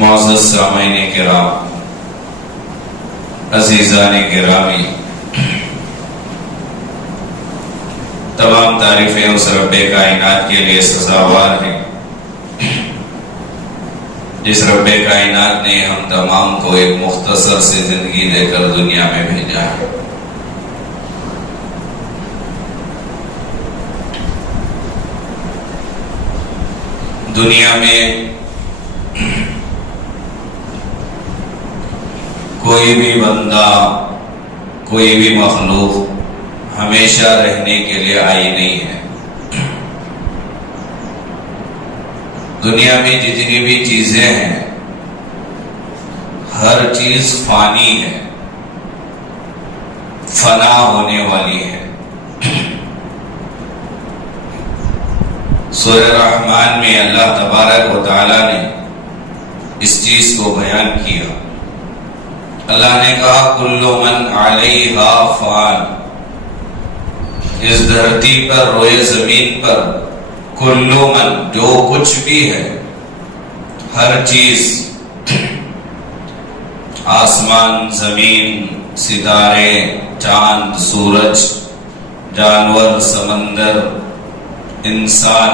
معزز سامعین کرام، عزیزان گرامی، تمام تعریفیں اس رب کائنات کے لیے سزاوار ہیں جس رب کائنات نے ہم تمام کو ایک مختصر سی زندگی دے کر دنیا میں بھیجا ہے۔ دنیا میں کوئی بھی بندہ، کوئی بھی مخلوق ہمیشہ رہنے کے لیے آئی نہیں ہے۔ دنیا میں جتنی بھی چیزیں ہیں، ہر چیز فانی ہے، فنا ہونے والی ہے۔ سورہ رحمان میں اللہ تبارک و تعالی نے اس چیز کو بیان کیا۔ اللہ نے کہا کل من علیہا فان، اس دھرتی پر، روئے زمین پر، کل من، جو کچھ بھی ہے، ہر چیز، آسمان، زمین، ستارے، چاند، سورج، جانور، سمندر، انسان،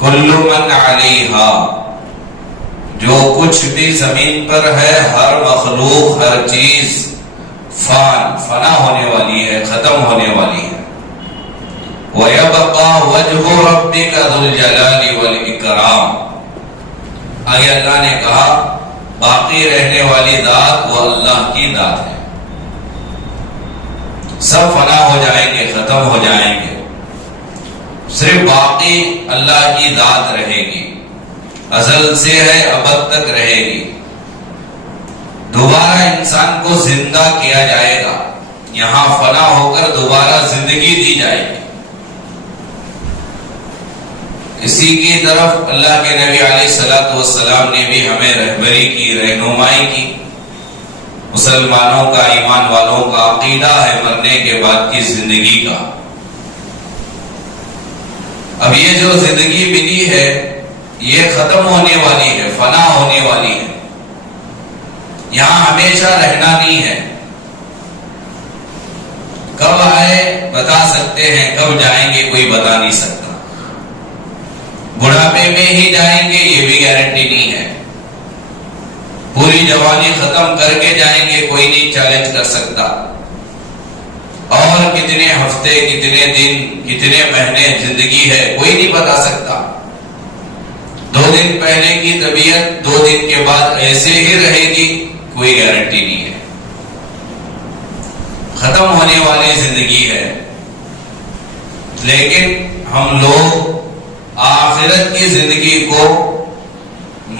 کل من علیہا، جو کچھ بھی زمین پر ہے، ہر مخلوق، ہر چیز فان، فنا ہونے والی ہے، ختم ہونے والی ہے۔ وَيَبْقَى وَجْهُ رَبِّكَ ذُو الْجَلَالِ وَالْإِكْرَامِ، آگے اللہ نے کہا باقی رہنے والی ذات وہ اللہ کی ذات ہے۔ سب فنا ہو جائیں گے، ختم ہو جائیں گے، صرف باقی اللہ کی ذات رہے گی، ازل سے ہے ابد تک رہے گی۔ دوبارہ انسان کو زندہ کیا جائے گا، یہاں فنا ہو کر دوبارہ زندگی دی جائے گی۔ اسی کی طرف اللہ کے نبی علیہ السلام نے بھی ہمیں رہبری کی، رہنمائی کی۔ مسلمانوں کا، ایمان والوں کا عقیدہ ہے مرنے کے بعد کی زندگی کا۔ اب یہ جو زندگی ملی ہے یہ ختم ہونے والی ہے، فنا ہونے والی ہے، یہاں ہمیشہ رہنا نہیں ہے۔ کب آئے بتا سکتے ہیں، کب جائیں گے کوئی بتا نہیں سکتا۔ بڑھاپے میں ہی جائیں گے یہ بھی گارنٹی نہیں ہے، پوری جوانی ختم کر کے جائیں گے کوئی نہیں چیلنج کر سکتا۔ اور کتنے ہفتے، کتنے دن، کتنے مہینے زندگی ہے کوئی نہیں بتا سکتا۔ 2 دن پہلے کی طبیعت 2 دن کے بعد ایسے ہی رہے گی، کوئی گارنٹی نہیں ہے۔ ختم ہونے والی زندگی ہے، لیکن ہم لوگ آخرت کی زندگی کو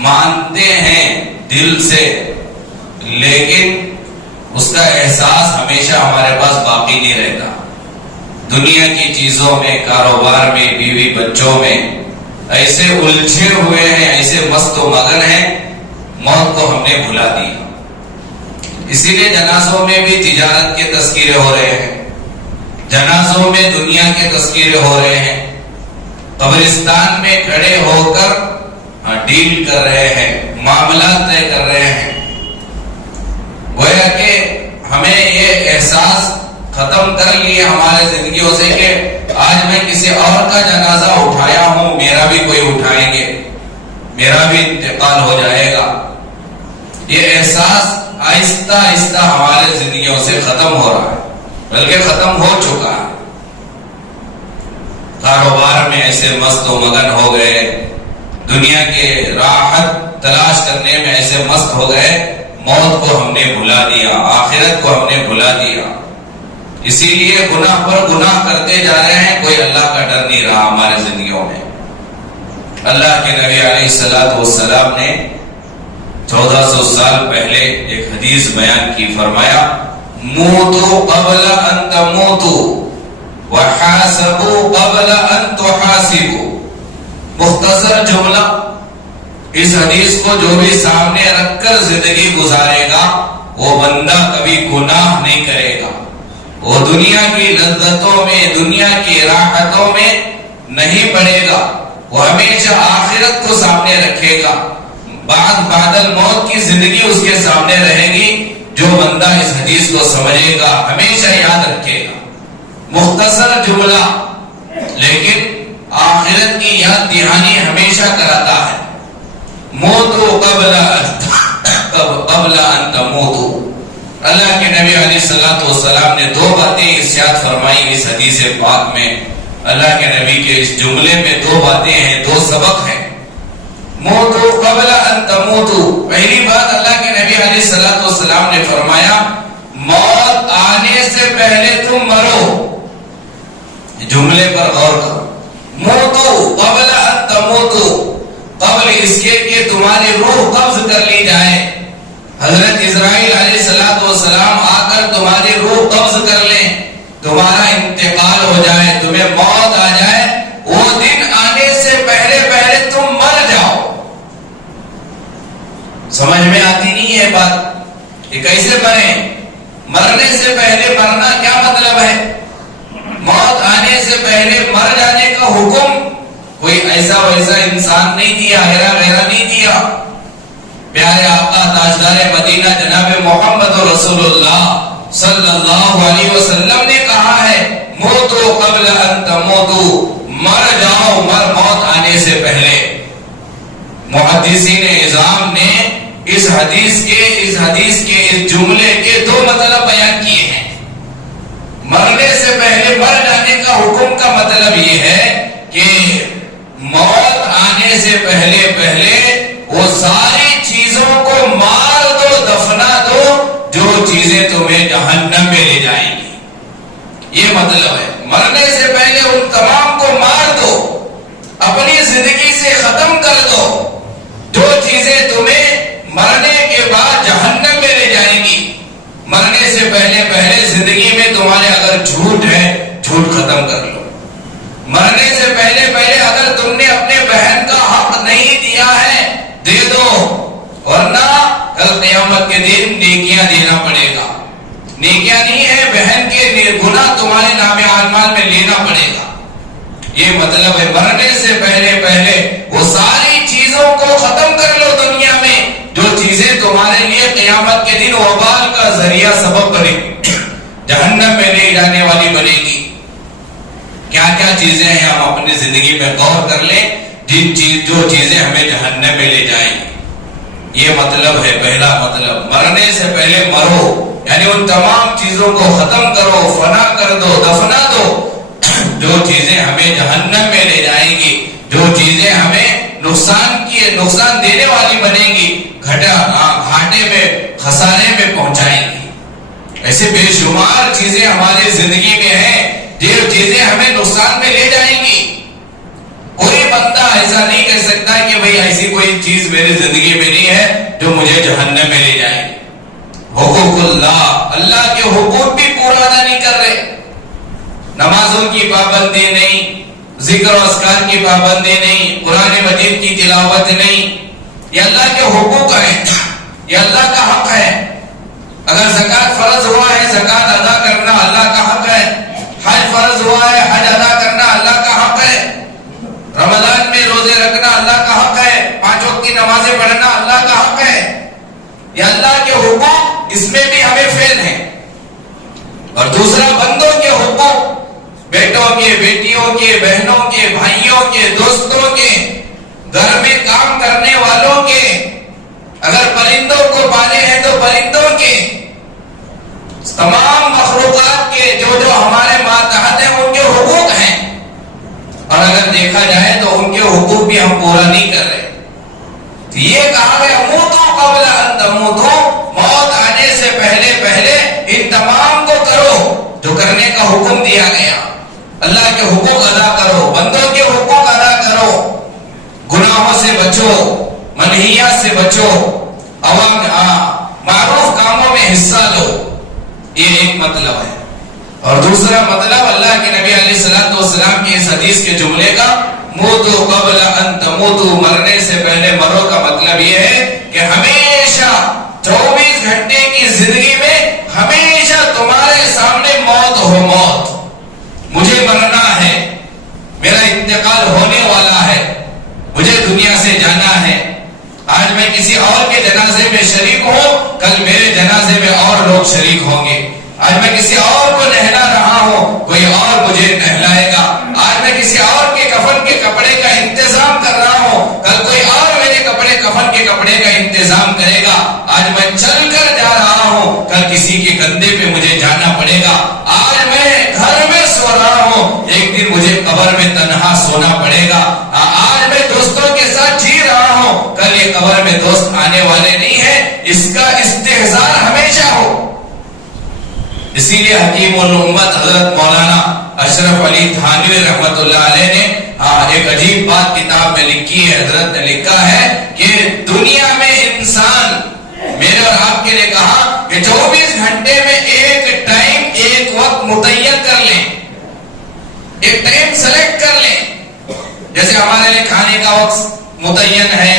مانتے ہیں دل سے، لیکن اس کا احساس ہمیشہ ہمارے پاس باقی نہیں رہتا۔ دنیا کی چیزوں میں، کاروبار میں، بیوی بچوں میں ایسے الجھے ہوئے ہیں، ایسے مست و مگن ہیں، موت کو ہم نے بھلا دیا۔ اسی لیے جنازوں میں بھی تجارت کے تذکرے ہو رہے ہیں، جنازوں میں دنیا کے تذکرے ہو رہے ہیں، قبرستان میں کھڑے ہو کر ڈیل کر رہے ہیں، معاملات طے کر رہے ہیں۔ گویا کہ ہمیں یہ احساس ختم کر لیے ہمارے زندگیوں سے کہ آج میں کسی اور کا جنازہ اٹھایا ہوں، میرا بھی کوئی اٹھائیں گے، میرا بھی انتقال ہو جائے گا۔ یہ احساس آہستہ آہستہ ہمارے زندگیوں سے ختم ہو رہا ہے، بلکہ ختم ہو چکا ہے۔ کاروبار میں ایسے مست و مگن ہو گئے، دنیا کے راحت تلاش کرنے میں ایسے مست ہو گئے، موت کو ہم نے بھلا دیا، آخرت کو ہم نے بھلا دیا۔ اسی لیے گناہ پر گناہ کرتے جا رہے ہیں، کوئی اللہ کا ڈر نہیں رہا ہمارے زندگیوں میں۔ اللہ کے نبی علیہ السلام نے 1400 سال پہلے ایک حدیث بیان کی، فرمایا موتوا قبل ان تموتوا وحاسبوا قبل ان تحاسبوا۔ مختصر جملہ، اس حدیث کو جو بھی سامنے رکھ کر زندگی گزارے گا وہ بندہ کبھی گناہ نہیں کرے گا، وہ دنیا کی لذتوں میں، دنیا کی راحتوں میں نہیں پڑے گا، وہ ہمیشہ آخرت کو سامنے رکھے گا۔ بعد الموت کی زندگی اس کے سامنے رہے گی. جو بندہ اس حدیث کو سمجھے گا ہمیشہ یاد رکھے گا. مختصر جملہ لیکن آخرت کی یاد دہانی ہمیشہ کراتا ہے. موتو قبل ان تموتو. اللہ کے نبی علیہ السلام نے دو باتیں ارشاد فرمائی اس حدیث پاک میں. اللہ کے نبی کے اس جملے میں دو باتیں ہیں, دو سبق ہیں. موتو قبل ان تموتو. پہلی بات اللہ کے نبی علیہ السلام نے فرمایا موت آنے سے پہلے تم مرو. جملے پر غور کرو. موتو قبل ان تموتو, قبل اس کے کہ تمہاری روح قبض کر لی جائے. حضرت اسرائیل علیہ السلام آ کر تمہاری روح قبض کر لیں, تمہارا انتقال ہو جائے, تمہیں موت آ جائے, وہ دن آنے سے پہلے پہلے تم مر جاؤ. سمجھ میں آتی نہیں ہے بات کہ کیسے مریں؟ مرنے سے پہلے مرنا کیا مطلب ہے؟ موت آنے سے پہلے مر جانے کا حکم کوئی ایسا ویسا انسان نہیں دیا, ہیرا غیرا نہیں دیا. پیارے آقا تاجدار مدینہ جناب محمد رسول اللہ صلی اللہ علیہ وسلم نے کہا ہے موتو قبل ان تموتو, مر جاؤ موت آنے سے پہلے. محدثین اعظام نے اس حدیث کے اس جملے کے دو مطلب بیان کیے ہیں. مرنے سے پہلے مر جانے کا حکم کا مطلب یہ ہے کہ موت آنے سے پہلے پہلے وہ ساری چیزوں کو مار دو, دفنا دو جو چیزیں تمہیں جہنم میں لے جائیں گی. یہ مطلب ہے مرنے سے پہلے ان تمام کو مار دو, اپنی زندگی سے ختم کر دو جو چیزیں تمہیں مرنے کے بعد جہنم میں لے جائیں گی. مرنے سے پہلے زندگی میں تمہارے اگر جھوٹ ہے جھوٹ ختم کر لو. مرنے سے پہلے اگر تم نے اپنے بہن کا حق نہیں دیا ہے دے دو, ورنہ کل قیامت کے دن نیکیاں دینا پڑے گا. نیکیاں نہیں ہے, بہن کے گناہ تمہارے نام اعمال میں لینا پڑے گا. یہ مطلب ہے مرنے سے پہلے وہ ساری چیزوں کو ختم کر لو دنیا میں جو چیزیں تمہارے لیے قیامت کے دن وبال کا ذریعہ سبب بنے, جہنم میں لے جانے والی بنے گی. کیا کیا چیزیں ہیں ہم اپنی زندگی میں غور کر لیں جو چیزیں ہمیں جہنم میں لے جائیں گی. یہ مطلب ہے پہلا مطلب, مرنے سے پہلے مرو یعنی ان تمام چیزوں کو ختم کرو, فنا کر دو, دفنا دو جو چیزیں ہمیں جہنم میں لے جائیں گی, جو چیزیں ہمیں نقصان دینے والی بنے گی, گھاٹے میں خسارے میں پہنچائیں گی. ایسے بے شمار چیزیں ہماری زندگی میں ہیں جو چیزیں ہمیں نقصان میں لے جائیں گی. کوئی بندہ ایسا نہیں کہہ سکتا کہ بھئی ایسی کوئی چیز میری زندگی میں نہیں ہے جو مجھے جہنم میں لے جائے گی. حقوق اللہ کے حقوق بھی پورا ادا نہیں کر رہے. نمازوں کی پابندی نہیں, ذکر و اذکار کی پابندی نہیں, قرآن مجید کی تلاوت نہیں. یہ اللہ کے حقوق ہیں, یہ اللہ کا حق ہے. اگر زکات فرض ہوا ہے زکات ادا کرنا اللہ کا حق ہے. حج فرض ہوا ہے حج ادا کرنا اللہ کا حق ہے. رمضان میں روزے رکھنا اللہ کا حق ہے. 5 وقت کی نمازیں پڑھنا اللہ کا حق ہے. یہ اللہ کے حقوق, اس میں بھی ہمیں فیل ہیں. اور دوسرا بندوں کے حقوق, بیٹوں کے, بیٹیوں کے, بہنوں کے, بھائیوں کے, دوستوں کے, گھر میں کام کرنے والوں کے, اگر پرندوں کو پالے ہیں تو پرندوں کے, تمام مخلوقات کے جو ہمارے ماتحت ہیں ان کے حقوق ہیں. اور اگر دیکھا جائے تو ان کے حقوق بھی ہم پورا نہیں کر رہے. تو یہ کہا گیا موتو قبل ان تموتو, موت آنے سے پہلے ان تمام کو کرو جو کرنے کا حکم دیا گیا. اللہ کے حقوق ادا کرو, بندوں کے حقوق ادا کرو, گناہوں سے بچو, منہیات سے بچو, معروف کاموں میں حصہ لو. یہ ایک مطلب ہے. اور دوسرا مطلب اللہ کے نبی علیہ السلام کی اس حدیث کے جملے کا موتو قبل ان تموتو, مرنے سے پہلے مرو کا مطلب یہ ہے کہ ہمیشہ 24 گھنٹے کی زندگی میں ہمیشہ تمہارے سامنے موت ہو. موت, مجھے مرنا ہے, میرا انتقال ہونے والا ہے, مجھے دنیا سے جانا ہے. آج میں کسی اور کے جنازے میں شریک ہوں، کل میرے جنازے میں اور لوگ شریک ہوں گے۔ آج میں کسی اور کو نہلا رہا ہوں، کوئی اور مجھے نہلائے گا۔ آج میں کسی اور کے کفن کے کپڑے کا انتظام کر رہا ہوں، کل کوئی اور میرے کفن کے کپڑے کا انتظام کرے گا۔ آج میں چل کر جا رہا ہوں، کل کسی کے کندھے پہ مجھے جانا پڑے گا۔ آج میں گھر میں سو رہا ہوں، ایک دن مجھے قبر میں تنہا سونا پڑے گا۔ آج میں دوستوں کے ساتھ جی رہا ہوں، کل یہ قبر میں دوست آنے والے نہیں ہیں۔ اس کا استحضار ہمیشہ ہو۔ اسی لیے حکیم الامت حضرت مولانا اشرف علی تھانوی رحمت اللہ علیہ نے ایک عجیب بات کتاب میں لکھی ہے۔ حضرت نے لکھا ہے کہ دنیا میں انسان، میرے اور آپ کے لیے کہا کہ 24 گھنٹے میں ایک ٹائم، ایک وقت متعین کر لیں، ایک ٹائم سلیکٹ کر لیں۔ جیسے ہمارے لیے کھانے کا وقت متعین ہے،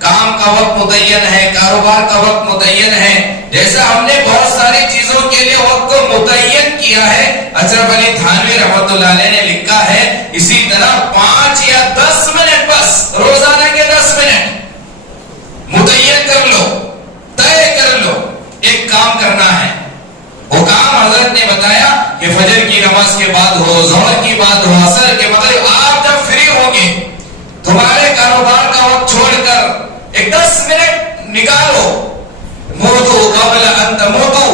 کام کا وقت متعین ہے، کاروبار کا وقت متعین ہے، جیسا ہم نے بہت ساری چیزوں کے لیے وقت کو متعین کیا ہے، اشرف علی تھانوی رحمت اللہ علیہ نے لکھا ہے اسی طرح 5 یا 10 منٹ، بس روزانہ کے 10 منٹ متعین کر لو، طے کر لو، ایک کام کرنا ہے۔ وہ کام حضرت نے بتایا کہ فجر کی نماز کے بعد ہو، ظہر کی بعد ہو، عصر کے بعد، آپ جب فری ہوگے، تمہارے کاروبار کا وقت چھوڑ کر ایک 10 منٹ نکالو۔ موتو قبل ان تموتو،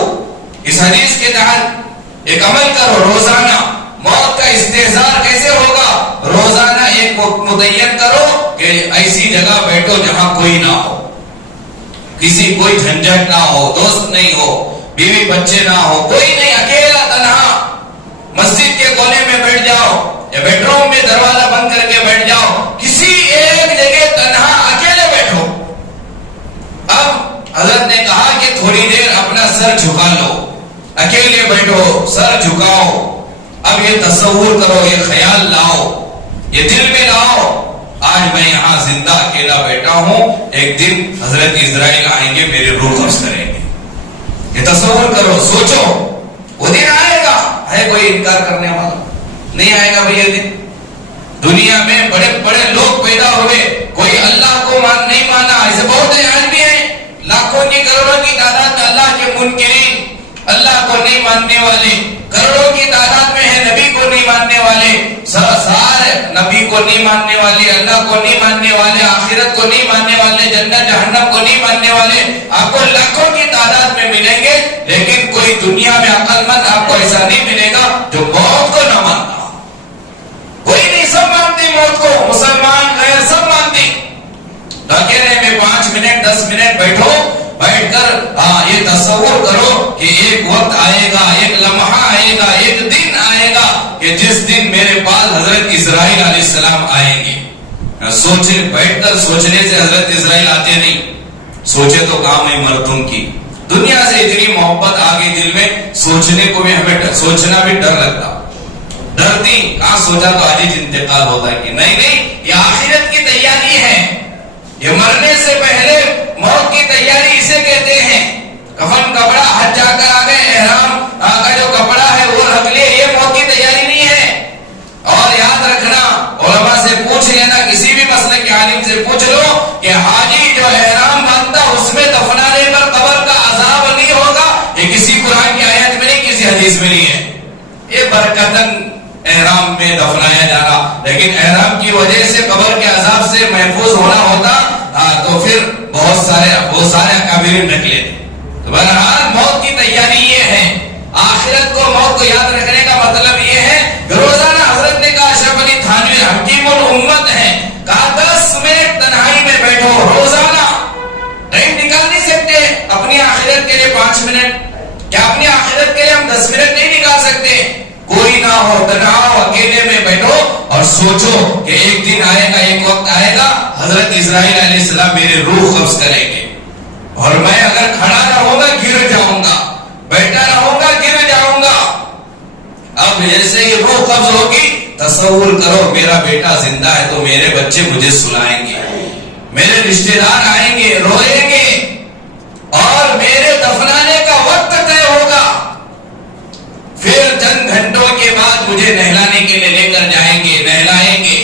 اس حدیث کے تحت ایک عمل کرو۔ روزانہ موت کا استحضار کیسے ہوگا؟ روزانہ ایک وقت متعین کرو کہ ایسی جگہ بیٹھو جہاں کوئی نہ ہو، کوئی جھنجھٹ نہ ہو، دوست نہیں ہو، بیوی بچے نہ ہو، کوئی نہیں، اکیلا تنہا مسجد کے کونے میں بیٹھ جاؤ یا بیڈ روم میں دروازہ بند کر کے بیٹھ جاؤ، کسی ایک جگہ تنہا اکیلے بیٹھو۔ اب حضرت نے کہا کہ تھوڑی دیر اپنا سر جھکا لو، اکیلے بیٹھو، سر جھکاؤ۔ اب یہ تصور کرو، یہ خیال لاؤ، یہ دل میں لاؤ، آج میں یہاں زندہ اکیلا بیٹھا ہوں، ایک دن حضرت اسرائیل آئیں گے، میری روح قبض کریں گے۔ یہ تصور کرو، سوچو، وہ دن آئے گا۔ ہے کوئی انکار کرنے والا؟ نہیں آئے گا بھئی یہ دن۔ دنیا میں بڑے بڑے لوگ پیدا ہوئے، کوئی اللہ کو نہیں مانا، ایسے بہت ہیں، آج بھی ہیں، لاکھوں کی کروڑوں کی تعداد میں اللہ کے منکرین، اللہ کو نہیں ماننے والے کروڑوں کی تعداد میں ہے، نبی کو نہیں ماننے والے، سارے نبی کو نہیں ماننے والے، اللہ کو نہیں ماننے والے، آخرت کو نہیں ماننے والے، جنت جہنم کو نہیں ماننے والے آپ کو لاکھوں کی تعداد میں ملیں گے، لیکن کوئی دنیا میں عقل مند آپ کو ایسا نہیں ملے گا جو موت کو نہ مانتا۔ کوئی نہیں، سب مانتے موت کو، مسلمان غیر سب مانتے۔ اکیلے میں 5 منٹ 10 منٹ بیٹھو، بیٹھ کر یہ تصور کرو کہ ایک وقت آئے گا، ایک لمحہ آئے گا، ایک دن آئے گا کہ جس دن میرے پاس حضرت اسرائیل علیہ السلام آئیں گے۔ سوچے، بیٹھ کر سوچنے سے حضرت اسرائیل آتے نہیں، سوچے تو کام ہے مردوں کی۔ دنیا سے اتنی محبت آ گئی دل میں، سوچنے کو بھی ہمیں سوچنا بھی ڈر لگتا، ڈرتی، کہاں سوچا تو آج ہی انتقال ہوتا ہے کہ نہیں، یہ آخرت کی تیاری ہے، یہ مرنے سے پہلے موت کی تیاری اسے کہتے ہیں۔ کفن کپڑا، حج جا کر آ گئے، احرام کا جو کپڑا ہے وہ رکھ لے، یہ موت کی تیاری نہیں ہے۔ اور یاد رکھنا، علماء سے پوچھ لینا، کسی بھی مسئلے کے عالم سے پوچھ لو کہ حاجی جو احرام باندھتا اس میں دفنانے پر قبر کا عذاب نہیں ہوگا، یہ کسی قرآن کی آیت میں نہیں، کسی حدیث میں نہیں ہے۔ یہ برکتاً احرام میں دفنایا جانا، لیکن احرام کی وجہ سے قبر کے عذاب سے محفوظ ہونا ہوتا تو پھر بہت سارے اکابرین نکلے۔ تو بہرحال موت کی تیاری یہ ہے، آخرت کو، موت کو یاد رکھنے کا مطلب یہ ہے کہ روزانہ حضرت نے کہا، اشرف علی تھانوی حکیم الامت ہے، کہا 10 منٹ تنہائی میں بیٹھو، روزانہ ٹائم نکال نہیں سکتے اپنی آخرت کے لیے 5 منٹ؟ کیا اپنی آخرت کے لیے ہم 10 منٹ نہیں نکال سکتے؟ کوئی نہ ہو، تنہا ہو، اکیلے میں بیٹھو اور سوچو کہ ایک دن آئے گا، ایک وقت آئے گا، حضرت اسرائیل علیہ السلام میرے روح قبض کریں گے، اور میں اگر کھڑا رہوں گا گر جاؤں گا، بیٹھا رہوں گا گر جاؤں گا۔ اب جیسے یہ روح قبض ہوگی، تصور کرو میرا بیٹا زندہ ہے تو میرے بچے مجھے سلائیں گے، میرے رشتہ دار آئیں گے، روئیں گے، اور میرے دفنانے کا وقت طے ہوگا۔ پھر چند گھنٹوں کے بعد مجھے نہلانے کے لیے لے کر جائیں گے، نہلائیں گے،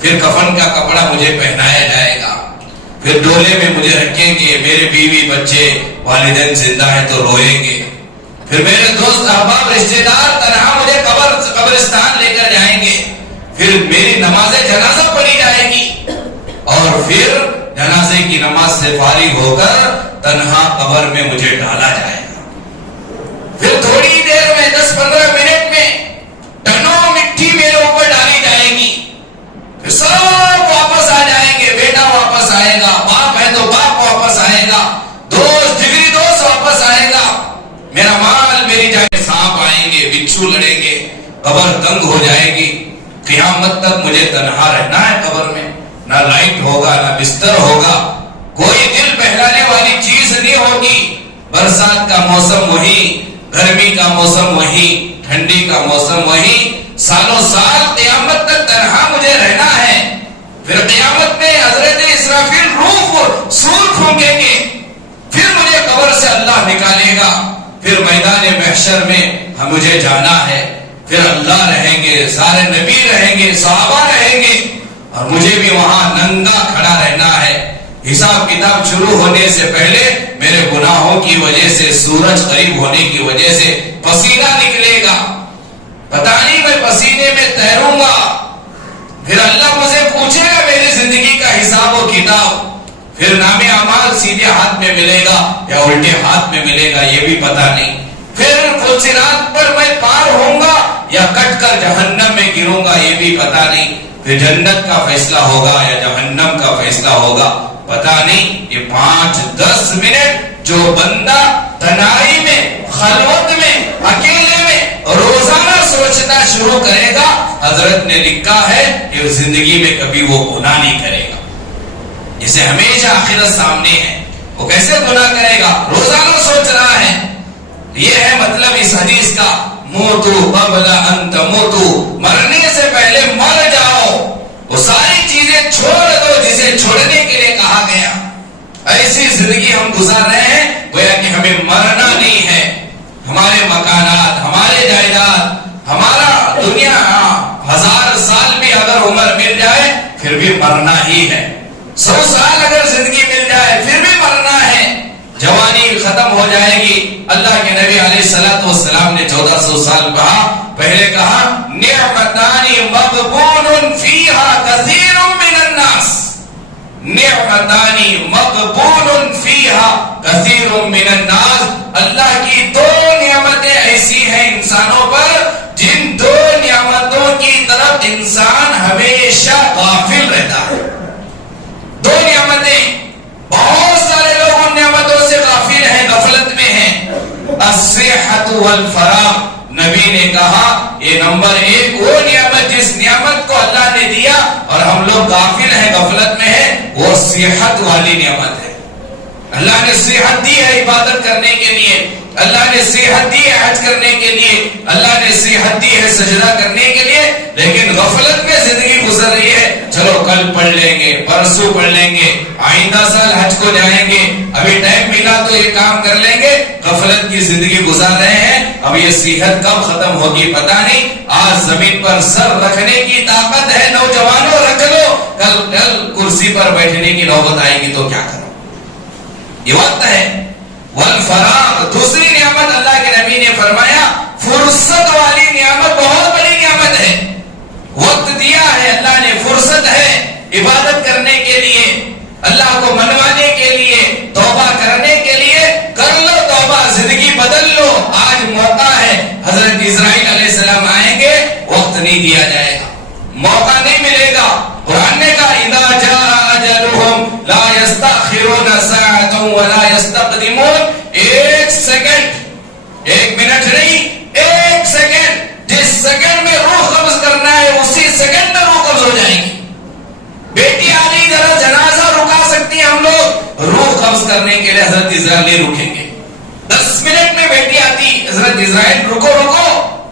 پھر کفن کا کپڑا مجھے پہنایا جائے گا، پھر ڈولے میں مجھے رکھیں گے، میرے بیوی بچے والدین زندہ ہیں تو روئیں گے، پھر میرے دوست احباب رشتے دار تنہا مجھے قبرستان لے کر جائیں گے، پھر میری نماز جنازہ پڑھی جائے گی، اور پھر جنازے کی نماز سے فارغ ہو کر تنہا قبر میں مجھے ڈالا جائے گا، پھر تھوڑی دیر میں 10-15 منٹ میں ٹنوں مٹی میرے اوپر ڈالی جائے گی، پھر سب واپس آ جائیں گے، بیٹا واپس آئے گا، باپ ہے تو باپ واپس آئے گا، دوست جگری دوست واپس آئے گا، میرا مال میری جائے، سانپ آئیں گے، بچھو لڑیں گے، قبر تنگ ہو جائے گی، قیامت تک مجھے تنہا رہنا ہے قبر میں، نہ لائٹ ہوگا نہ بستر ہوگا، کوئی دل بہلانے والی چیز نہیں ہوگی، برسات کا موسم وہی، گرمی کا موسم وہی، ٹھنڈی کا موسم وہی، سالوں سال قیامت تک تنہا مجھے رہنا ہے، پھر قیامت میں حضرت اسرافیل روح سور پھونکیں گے، پھر مجھے قبر سے اللہ نکالے گا، پھر میدان محشر میں مجھے جانا ہے، پھر اللہ رہیں گے، سارے نبی رہیں گے، صحابہ رہیں گے، اور مجھے بھی وہاں ننگا کھڑا رہنا ہے، حساب کتاب شروع ہونے سے پہلے میرے گناہوں کی وجہ سے، سورج قریب ہونے کی وجہ سے پسینہ نکلے گا، پتہ نہیں میں پسینے میں تیروں گا، پھر اللہ مجھے پوچھے گا میری زندگی کا حساب و کتاب، پھر نام اعمال سیدھے ہاتھ میں ملے گا یا الٹے ہاتھ میں ملے گا یہ بھی پتہ نہیں، پھر صراط پر میں پار ہوں گا یا کٹ کر جہنم میں گروں گا یہ بھی پتہ نہیں، پھر جنت کا فیصلہ ہوگا یا جہنم کا فیصلہ ہوگا پتہ نہیں، یہ 5-10 منٹ جو بندہ تنہائی میں، خلوت میں، اکیلے میں روزانہ سوچنا شروع کرے گا، حضرت نے لکھا ہے کہ زندگی میں کبھی وہ گناہ نہیں کرے گا، جسے ہمیشہ آخرت سامنے ہے، وہ کیسے گناہ کرے گا؟ روزانہ سوچ رہا ہے، یہ ہے مطلب اس حدیث کا، موتو قبل ان تموتو، مرنے سے پہلے مر جاؤ، وہ ساری چیزیں چھوڑ دو جسے چھوڑنے کے لیے کہا گیا، ایسی زندگی ہم گزار رہے ہیں گویا کہ ہمیں مرنا نہیں ہے، ہمارے مکانات، ہمارے جائیداد، ہمارا دنیا 1000 سال بھی اگر عمر مل جائے پھر بھی مرنا ہی ہے، 100 سال اگر زندگی مل جائے پھر بھی مرنا ہے، جوانی ختم ہو جائے گی، اللہ کے نبی علیہ السلام نے 1400 سال کہا، پہلے کہا نعمتان مغبون فیہا کثیر من الناس، نعمتان مغبون فیہا کثیر من الناس، اللہ کی 2 نعمتیں ایسی ہیں انسانوں پر جن 2 نعمتوں کی طرف انسان ہمیشہ غافل رہتا ہے، 2 نعمتیں، بہت سارے لوگ ان نعمتوں سے غافل ہیں، غفلت میں ہیں، الصحت والفراغ، نبی نے کہا یہ نمبر 1 وہ نعمت جس نعمت کو اللہ نے دیا اور ہم لوگ غافل ہیں، غفلت میں ہیں، وہ صحت والی نعمت ہے، اللہ نے صحت دی ہے عبادت کرنے کے لیے، اللہ نے صحت دی ہے حج کرنے کے لیے، اللہ نے صحت دی ہے سجدہ کرنے کے لیے، لیکن غفلت میں زندگی گزر رہی ہے، چلو کل پڑھ لیں گے، پرسوں پڑھ لیں گے، آئندہ سال حج کو جائیں گے، ابھی ٹائم ملا تو یہ کام کر لیں گے، غفلت کی زندگی گزار رہے ہیں، اب یہ صحت کب ختم ہوگی پتہ نہیں، آج زمین پر سر رکھنے کی طاقت ہے، نوجوانوں رکھ لو، کل کرسی پر بیٹھنے کی نوبت آئے گی تو کیا کرو، یہ وقت ہے، والفراغ، دوسری نعمت اللہ کے نبی نے فرمایا فرصت والی نعمت بہت بڑی نعمت ہے، وقت دیا ہے اللہ نے، فرصت ہے عبادت کرنے کے لیے، اللہ کو منوانے کے لیے، توبہ کرنے کے لیے، کر لو توبہ، زندگی بدل لو، آج موقع ہے، حضرت اسرائیل علیہ السلام آئیں گے، وقت نہیں دیا جائے گا، موقع نہیں ملے گا، قرآن نے کہا اذا جاء اجلهم لا يستأخرون ساعة ولا يستقدمون، 1 سیکنڈ، 1 منٹ نہیں، 1 سیکنڈ، جس سیکنڈ میں روح قبض کرنا ہے اسی سیکنڈ میں روح قبض ہو جائے گی، بیٹی آ گئی ذرا جنازہ رکا سکتی ہیں ہم لوگ، روح قبض کرنے کے لیے حضرت اسرائیل نہیں رکیں گے، 10 منٹ میں بیٹی آتی، حضرت اسرائیل رکو،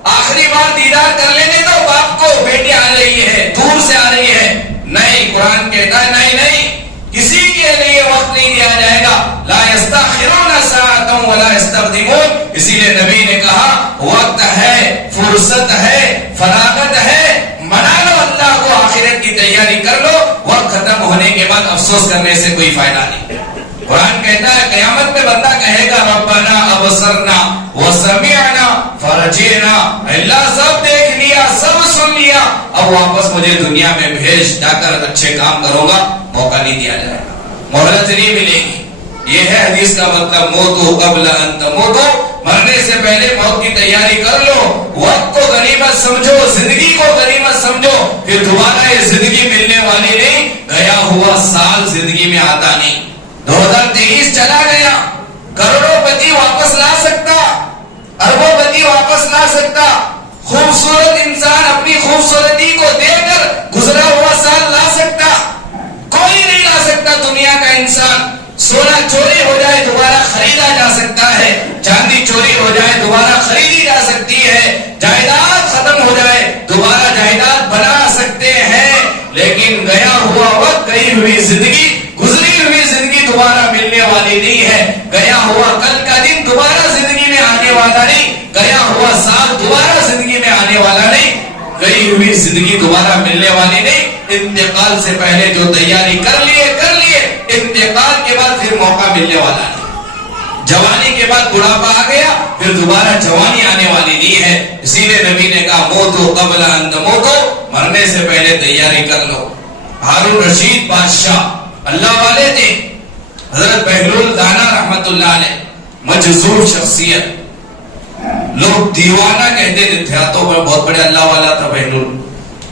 آخری بار دیدار کر لینے دو باپ کو، بیٹی آ رہی ہے، دور سے آ رہی ہے، نہیں، قرآن کہتا ہے نہیں، کسی کے لیے وقت نہیں دیا جائے گا، لا یستاخرون ساعة ولا یستقدمون، اسی لیے نبی نے کہا وقت ہے، فرصت ہے، فراغت ہے، منا لو اللہ کو، آخرت کی تیاری تیاری کر لو، وقت ختم ہونے کے بعد افسوس کرنے سے کوئی فائدہ نہیں۔ قرآن کہتا ہے قیامت میں بندہ کہے گا ربنا ابصرنا وسمعنا فرجعنا، اللہ سب دیکھ لیا، سب سن لیا، اب واپس مجھے دنیا میں بھیج، جا کر اچھے کام کروں گا، موقع نہیں دیا جائے گا، مہلت نہیں ملے گی۔ یہ ہے حدیث کا مطلب، موتو قبل ان تموتو، مرنے سے پہلے موت کی تیاری کر لو، وقت کو غنیمت سمجھو، زندگی کو غنیمت سمجھو، پھر دوبارہ یہ زندگی ملنے والی نہیں، گیا ہوا سال زندگی میں آتا نہیں۔ 2023 چلا گیا، کروڑوں پتی واپس لا سکتا، اربوں پتی واپس لا سکتا، خوبصورت انسان اپنی خوبصورتی کو دے کر گزرا ہوا سال لا سکتا، کوئی نہیں لا سکتا دنیا کا انسان۔ سونا چوری ہو جائے دوبارہ خریدا جا سکتا ہے، چاندی چوری ہو جائے دوبارہ خریدی جا سکتی ہے، جائیداد ختم ہو جائے دوبارہ جائیداد بنا سکتے ہیں، لیکن گیا ہوا وقت، گئی ہوئی زندگی، گزری ہوئی زندگی دوبارہ ملنے والی نہیں ہے۔ گیا ہوا کل کا دن دوبارہ زندگی میں آنے والا نہیں، گیا ہوا سال دوبارہ زندگی میں آنے والا نہیں، گئی ہوئی زندگی دوبارہ ملنے والی نہیں۔ انتقال سے پہلے جو تیاری کر لیے، انتقال کے بعد پھر موقع ملنے والا نہیں۔ جوانی کے بعد بڑھاپا آ گیا، پھر دوبارہ جوانی آنے والی نہیں ہے۔ اسی لیے نبی نے کہا موتو قبل ان تموتو، مرنے سے پہلے تیاری کر لو۔ ہارون رشید بادشاہ اللہ والے تھے، حضرت بہلول دانا رحمت اللہ علیہ، مجذوب شخصیت، لوگ دیوانہ کہتے تھے، تھا تو بہت بڑے اللہ والا تھا بہلول،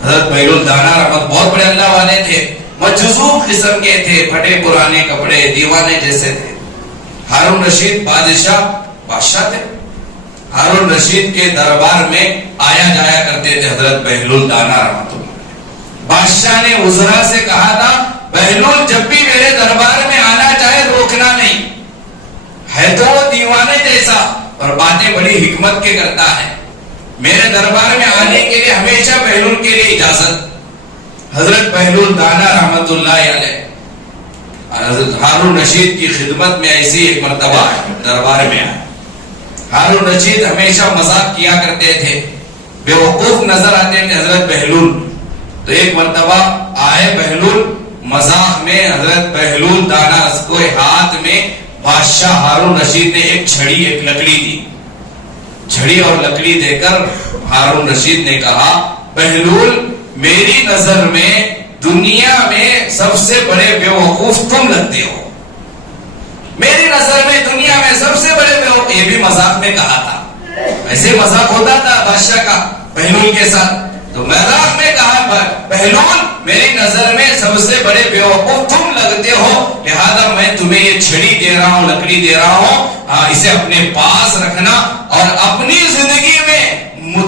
حضرت بہلول دانا رحمت، بہت بڑے اللہ والے تھے، مجذوب قسم کے تھے، پھٹے پرانے کپڑے، دیوانے جیسے تھے۔ ہارون رشید بادشاہ تھے، ہارون رشید کے دربار میں آیا جایا کرتے تھے حضرت بہلول دانا رحمت اللہ۔ بادشاہ نے وزراء سے کہا تھا بہلول جب بھی میرے دربار میں آنا چاہے روکنا نہیں، ہے تو وہ دیوانے جیسا اور باتیں بڑی حکمت کے کرتا ہے، میرے دربار میں آنے کے لیے ہمیشہ بہلول کے لیے اجازت۔ حضرت بہلول دانا رحمت اللہ علیہ حضرت ہارون رشید کی خدمت میں ایسی ایک مرتبہ دربار میں آئے۔ ہارون رشید ہمیشہ مذاق کیا کرتے تھے، بے وقوف نظر آتے تھے حضرت بہلول، تو ایک مرتبہ آئے بہلول مذاق میں، حضرت بہلول دانا کو ہاتھ میں بادشاہ ہارون رشید نے ایک چھڑی، ایک لکڑی دی، چھڑی اور لکڑی دے کر ہارون رشید نے کہا بہلول میری نظر میں دنیا میں سب سے بڑے بے وقوف تم لگتے ہو، میری نظر میں دنیا میں سب سے بڑے بے وقوف۔ یہ بھی مذاق میں کہا تھا، ایسے مذاق ہوتا تھا بادشاہ کا بہلول کے ساتھ، تو مذاق میں کہا بہلول میری نظر میں سب سے بڑے بے وقوف تم لگتے ہو، لہذا میں تمہیں یہ چھڑی دے رہا ہوں، لکڑی دے رہا ہوں، اسے اپنے پاس رکھنا اور اپنی زندگی میں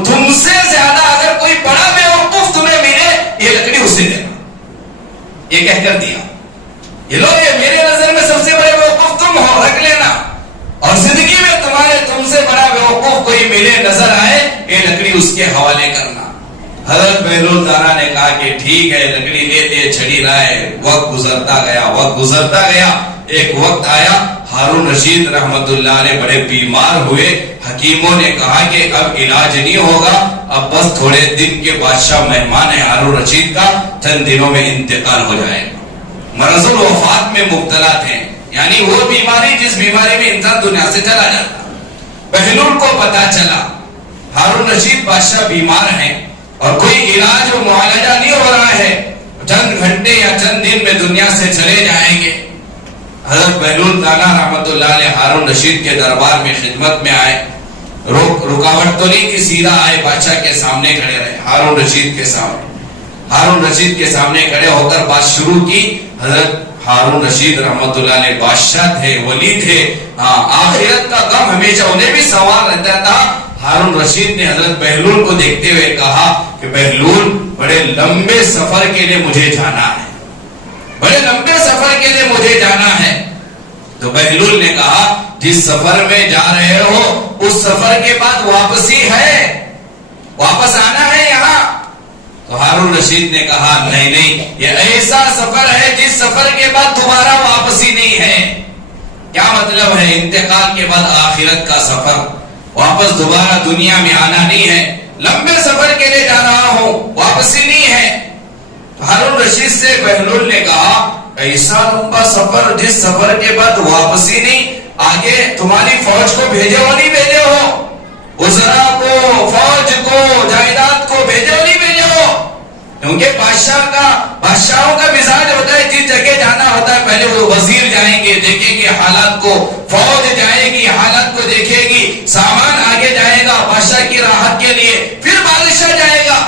تم سے زیادہ اگر کوئی بڑا بے وقوف تمہیں ملے یہ لکڑی اسے دینا۔ یہ کہہ کر دیا، یہ لوگ یہ میرے نظر میں سب سے بڑے بیوقوف تم ہو، رکھ لینا، اور زندگی میں تم سے بڑا بیوقوف کوئی ملے نظر آئے یہ لکڑی اس کے حوالے کرنا۔ حضرت بہلول دانا نے کہا کہ ٹھیک ہے، لکڑی لیتے چھڑی لائے، وقت گزرتا گیا، ایک وقت آیا ہارون رشید رحمت اللہ علیہ بڑے بیمار ہوئے، حکیموں نے کہا کہ اب علاج نہیں ہوگا، اب بس تھوڑے دن کے بادشاہ مہمان ہے ہارون رشید کا، چند دنوں میں انتقال ہو جائے گا۔ مرض الوفات میں مبتلا تھے، یعنی وہ بیماری جس بیماری میں انسان دنیا سے چلا جاتا۔ بہلول کو پتا چلا ہارون رشید بادشاہ بیمار ہیں اور کوئی علاج و معالجہ نہیں ہو رہا ہے، چند گھنٹے یا چند دن میں دنیا سے چلے جائیں گے۔ حضرت بہلول دانا رحمت اللہ علیہ ہارون رشید کے دربار میں خدمت میں آئے، رکاوٹ تو نہیں تھی، سیدھا آئے بادشاہ کے سامنے کھڑے رہے، ہارون رشید کے سامنے کھڑے ہو کر بات شروع کی۔ حضرت ہارون رشید رحمت اللہ علیہ بادشاہ تھے، ولی تھے، آخرت کا غم ہمیشہ انہیں بھی سوال رہتا تھا۔ ہارون رشید نے حضرت بہلول کو دیکھتے ہوئے کہا کہ بہلول بڑے لمبے سفر کے لیے مجھے جانا ہے، بڑے لمبے سفر کے لیے مجھے جانا ہے۔ تو بہلول نے کہا جس سفر میں جا رہے ہو اس سفر کے بعد واپسی ہے، واپس آنا ہے یہاں۔ تو ہارون رشید نے کہا نہیں، یہ ایسا سفر ہے جس سفر کے بعد دوبارہ واپسی نہیں ہے۔ کیا مطلب ہے؟ انتقال کے بعد آخرت کا سفر، واپس دوبارہ دنیا میں آنا نہیں ہے، لمبے سفر کے لیے جا رہا ہوں، واپسی نہیں ہے۔ ہارون رشید سے بہلول نے کہا ایسا لمبا سفر جس سفر کے بعد واپسی نہیں, آگے تمہاری فوج کو بھیجے ہو نہیں بھیجے ہو, وزراء کو, فوج کو, جائیداد کو بھیجے ہو نہیں بھیجے ہو؟ کیونکہ بادشاہوں کا مزاج ہوتا ہے, جس جگہ جانا ہوتا ہے پہلے وہ وزیر جائیں گے, دیکھیں گے حالات کو, فوج جائے گی حالات کو دیکھے گی, سامان آگے جائے گا بادشاہ کی راحت کے لیے, پھر بادشاہ جائے گا.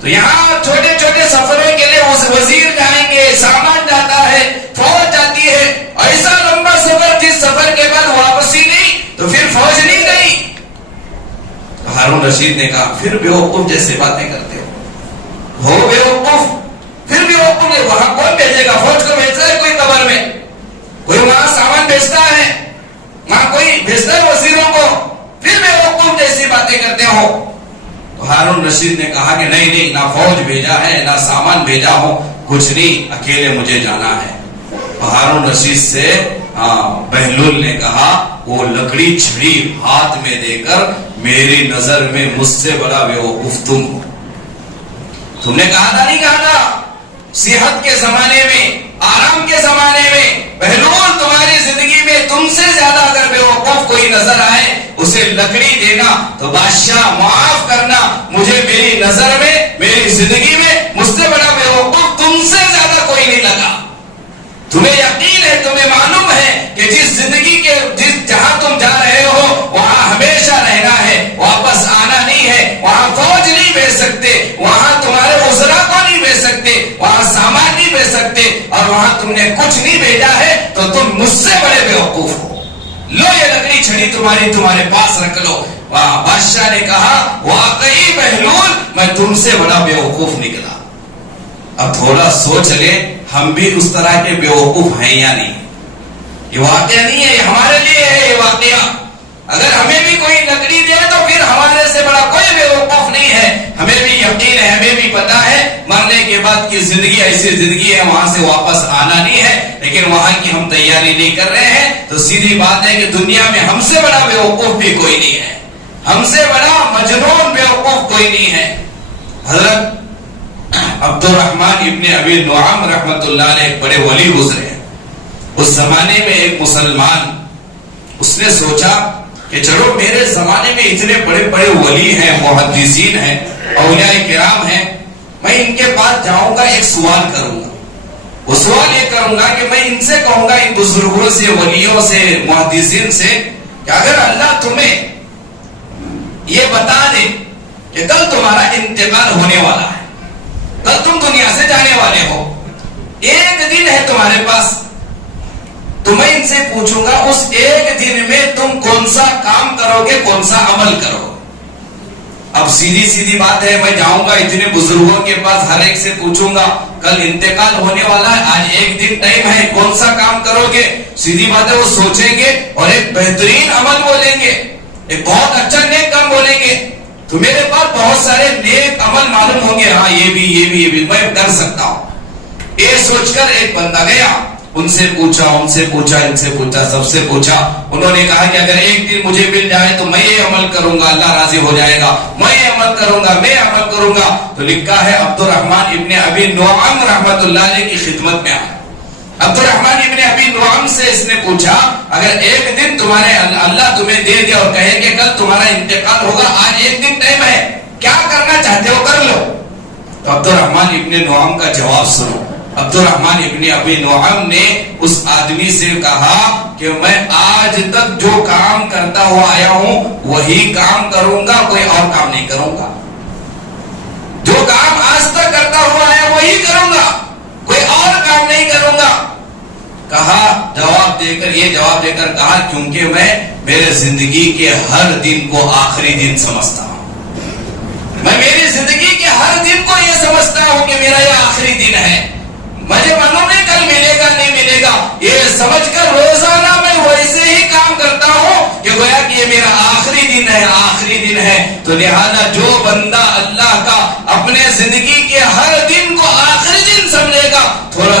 تو یہاں چھوٹے چھوٹے سفروں کے لیے وزیر جائیں گے, سامان جاتا ہے, فوج جاتی ہے. ایسا لمبا سفر جس سفر کے بعد واپسی نہیں تو پھر فوج نہیں گئی. ہارون رشید نے کہا پھر بیوقوف جیسے باتیں کرتے ہو بیوقوف, پھر بیوقوف ہے. وہاں کون بھیجے گا؟ فوج کو بھیجتا ہے کوئی قبر میں, کوئی وہاں سامان بھیجتا ہے, وہاں کوئی بھیجتا ہے وزیروں کو, پھر بیوقوف جیسی باتیں کرتے ہو. تو ہارون رشید نے کہا کہ نہیں, نہ فوج بھیجا ہے نہ سامان بھیجا ہو, کچھ نہیں, اکیلے مجھے جانا ہے. تو ہارون رشید سے بہلول نے کہا وہ لکڑی چھڑی ہاتھ میں دے کر میری نظر میں مجھ سے بڑا بیوقوف تم ہو. تم نے کہا تھا نہیں کہا تھا صحت کے زمانے میں, آرام کے زمانے میں, بہلول تمہاری زندگی میں تم سے زیادہ اگر بیوقوف کوئی نظر آئے اسے لکڑی دینا تو بادشاہ معاف کرنا, مجھے میری نظر میں میری زندگی میں مجھ سے بڑا بیوقوف تم سے زیادہ کوئی نہیں لگا. تمہیں یقین ہے, تمہیں معلوم ہے کہ جہاں تم جا رہے ہو وہاں ہمیشہ رہنا ہے, واپس آنا نہیں ہے, وہاں فوج نہیں بھیج سکتے, وہاں تمہارے وزراء کو نہیں بھیج سکتے, وہاں سامان نہیں بھیج سکتے, اور وہاں تم نے کچھ نہیں بھیجا ہے تو تم مجھ سے بڑے بیوقوف ہو. لو یہ لکڑی چھڑی تمہارے پاس رکھ لو. وہاں بادشاہ نے کہا واقعی بہلول میں تم سے بڑا بیوقوف نکلا. اب تھوڑا سوچ لے ہم بھی اس طرح کے بیوقوف ہیں یا نہیں. یہ واقعہ نہیں ہے, یہ ہمارے لیے ہے یہ واقعہ. اگر ہمیں بھی کوئی لکڑی دے تو پھر ہمارے سے بڑا کوئی بیوقوف نہیں ہے. ہمیں بھی یقین ہے, ہمیں بھی پتا ہے مرنے کے بعد کی زندگی ایسی زندگی ہے وہاں سے واپس آنا نہیں ہے, لیکن وہاں کی ہم تیاری نہیں کر رہے ہیں. تو سیدھی بات ہے کہ دنیا میں ہم سے بڑا بیوقوف بھی کوئی نہیں ہے, ہم سے بڑا مجنون بیوقوف کوئی نہیں ہے. حضرت عبد الرحمن ابن ابی نعیم رحمت اللہ علیہ ایک بڑے ولی گزرے ہیں. اس زمانے میں ایک مسلمان, اس نے سوچا کہ چلو میرے زمانے میں اتنے بڑے بڑے ولی ہیں, محدثین ہیں, اولیاء کرام ہیں, میں ان کے پاس جاؤں گا, ایک سوال کروں گا. وہ سوال یہ کروں گا کہ میں ان سے کہوں گا, ان بزرگوں سے, ولیوں سے, محدثین سے, کہ اگر اللہ تمہیں یہ بتا دے کہ کل تمہارا انتقال ہونے والا ہے, کل تم دنیا سے جانے والے ہو, ایک دن ہے تمہارے پاس, تو میں ان سے پوچھوں گا اس ایک دن میں تم کون سا کام کرو گے, کون سا عمل کرو. اب سیدھی بات ہے, میں جاؤں گا اتنے بزرگوں کے پاس, ہر ایک سے پوچھوں گا کل انتقال ہونے والا ہے, آج ایک دن ٹائم ہے, کون سا کام کرو گے. سیدھی بات ہے وہ سوچیں گے اور ایک بہترین عمل بولیں گے, ایک بہت اچھا نیک کام بولیں گے. تو میرے پاس بہت سارے نیک عمل معلوم ہوں گے, ہاں یہ بھی میں کر سکتا ہوں. یہ سوچ کر ایک بندہ گیا, ان سے پوچھا, ان سے پوچھا, سب سے پوچھا. انہوں نے کہا کہ اگر ایک دن مجھے مل جائے تو میں یہ عمل کروں گا, اللہ راضی ہو جائے گا, میں یہ عمل کروں گا. تو لکھا ہے عبد الرحمن ابن ابی نعیم رحمت اللہ علیہ کی خدمت میں آیا. عبد الرحمن ابن ابی نعیم سے اس نے پوچھا اگر ایک دن تمہارے اللہ تمہیں دے دے اور کہے کہ کل تمہارا انتقال ہوگا, آج ایک دن ٹائم ہے, کیا کرنا چاہتے ہو کر لو. تو عبد الرحمن ابن نعیم کا جواب سنو. عبد الرحمن ابن ابی نعیم نے اس آدمی سے کہا کہ میں آج تک جو کام کرتا ہوا آیا ہوں وہی کام کروں گا, کوئی اور کام نہیں کروں گا. جو کام آج تک کرتا ہوا آیا وہی کروں گا, کوئی اور کام نہیں کروں گا. کہا جواب دے کر کہا کیونکہ میں میرے زندگی کے ہر دن کو آخری دن سمجھتا ہوں, میں میری زندگی کے ہر دن کو یہ سمجھتا ہوں کہ میرا یہ آخری دن ہے, مجھے معلوم نہیں کل ملے گا نہیں ملے گا, یہ سمجھ کر روزانہ میں ویسے ہی کام کرتا ہوں کہ گویا کہ یہ میرا آخری دن ہے. تو لہذا جو بندہ اللہ کا اپنے زندگی کے ہر دن کو آخری دن سمجھے گا, تھوڑا